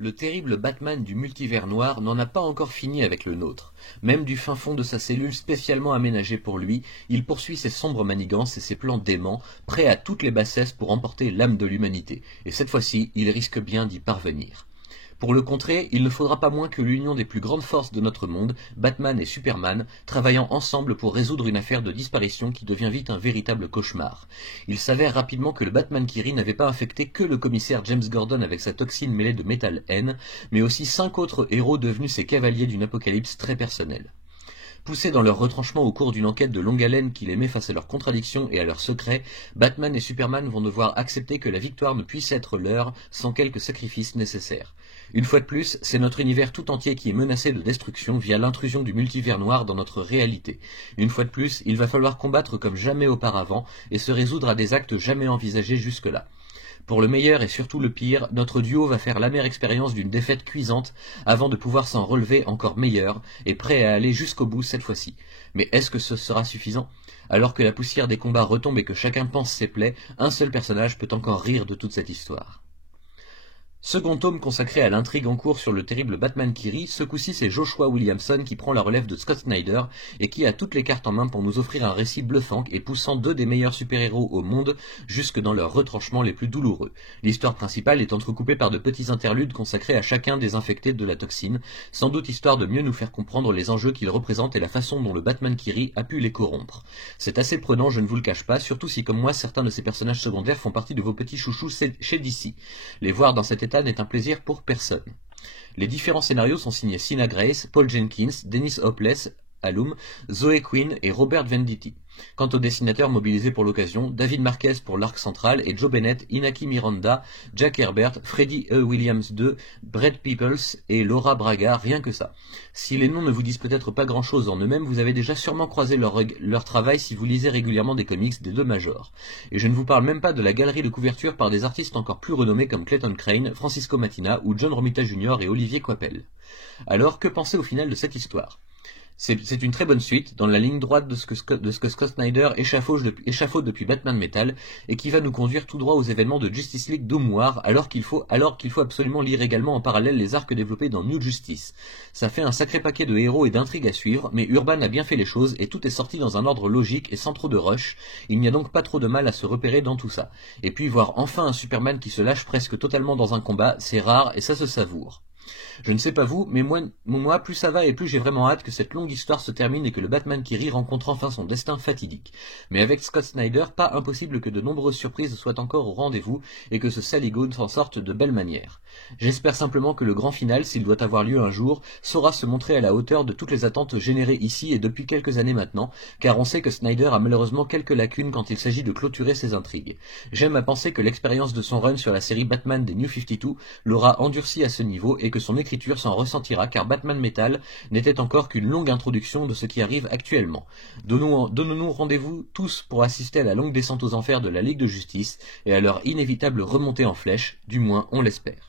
Le terrible Batman du multivers noir n'en a pas encore fini avec le nôtre. Même du fin fond de sa cellule spécialement aménagée pour lui, il poursuit ses sombres manigances et ses plans déments, prêt à toutes les bassesses pour emporter l'âme de l'humanité. Et cette fois-ci, il risque bien d'y parvenir. Pour le contrer, il ne faudra pas moins que l'union des plus grandes forces de notre monde, Batman et Superman, travaillant ensemble pour résoudre une affaire de disparition qui devient vite un véritable cauchemar. Il s'avère rapidement que le Batman qui rit n'avait pas infecté que le commissaire James Gordon avec sa toxine mêlée de métal N, mais aussi 5 autres héros devenus ses cavaliers d'une apocalypse très personnelle. Poussés dans leur retranchement au cours d'une enquête de longue haleine qui les met face à leurs contradictions et à leurs secrets, Batman et Superman vont devoir accepter que la victoire ne puisse être leur sans quelques sacrifices nécessaires. Une fois de plus, c'est notre univers tout entier qui est menacé de destruction via l'intrusion du multivers noir dans notre réalité. Une fois de plus, il va falloir combattre comme jamais auparavant et se résoudre à des actes jamais envisagés jusque-là. Pour le meilleur et surtout le pire, notre duo va faire l'amère expérience d'une défaite cuisante avant de pouvoir s'en relever encore meilleur et prêt à aller jusqu'au bout cette fois-ci. Mais est-ce que ce sera suffisant ? Alors que la poussière des combats retombe et que chacun pense ses plaies, un seul personnage peut encore rire de toute cette histoire. Second tome consacré à l'intrigue en cours sur le terrible Batman qui rit, ce coup-ci c'est Joshua Williamson qui prend la relève de Scott Snyder et qui a toutes les cartes en main pour nous offrir un récit bluffant et poussant deux des meilleurs super-héros au monde jusque dans leurs retranchements les plus douloureux. L'histoire principale est entrecoupée par de petits interludes consacrés à chacun des infectés de la toxine, sans doute histoire de mieux nous faire comprendre les enjeux qu'ils représentent et la façon dont le Batman qui rit a pu les corrompre. C'est assez prenant, je ne vous le cache pas, surtout si comme moi certains de ces personnages secondaires font partie de vos petits chouchous chez DC. Les voir dans cet état n'est un plaisir pour personne. Les différents scénarios sont signés Sina Grace, Paul Jenkins, Dennis Hopeless, Alum, Zoe Quinn et Robert Venditti. Quant aux dessinateurs mobilisés pour l'occasion, David Marquez pour l'arc central et Joe Bennett, Inaki Miranda, Jack Herbert, Freddie E. Williams II, Brett Peoples et Laura Braga, rien que ça. Si les noms ne vous disent peut-être pas grand-chose en eux-mêmes, vous avez déjà sûrement croisé leur travail si vous lisez régulièrement des comics des deux majors. Et je ne vous parle même pas de la galerie de couverture par des artistes encore plus renommés comme Clayton Crane, Francisco Matina ou John Romita Jr. et Olivier Coipel. Alors, que penser au final de cette histoire ? C'est une très bonne suite, dans la ligne droite de ce que Scott Snyder échafaude depuis Batman Metal, et qui va nous conduire tout droit aux événements de Justice League d'Oumuar, alors qu'il faut absolument lire également en parallèle les arcs développés dans New Justice. Ça fait un sacré paquet de héros et d'intrigues à suivre, mais Urban a bien fait les choses, et tout est sorti dans un ordre logique et sans trop de rush. Il n'y a donc pas trop de mal à se repérer dans tout ça. Et puis voir enfin un Superman qui se lâche presque totalement dans un combat, c'est rare, et ça se savoure. Je ne sais pas vous, mais moi, plus ça va et plus j'ai vraiment hâte que cette longue histoire se termine et que le Batman qui rit rencontre enfin son destin fatidique. Mais avec Scott Snyder, pas impossible que de nombreuses surprises soient encore au rendez-vous et que ce Sally Good s'en sorte de belle manière. J'espère simplement que le grand final, s'il doit avoir lieu un jour, saura se montrer à la hauteur de toutes les attentes générées ici et depuis quelques années maintenant, car on sait que Snyder a malheureusement quelques lacunes quand il s'agit de clôturer ses intrigues. J'aime à penser que l'expérience de son run sur la série Batman des New 52 l'aura endurci à ce niveau et que son écriture s'en ressentira car Batman Metal n'était encore qu'une longue introduction de ce qui arrive actuellement. Donnons-nous rendez-vous tous pour assister à la longue descente aux enfers de la Ligue de Justice et à leur inévitable remontée en flèche, du moins on l'espère.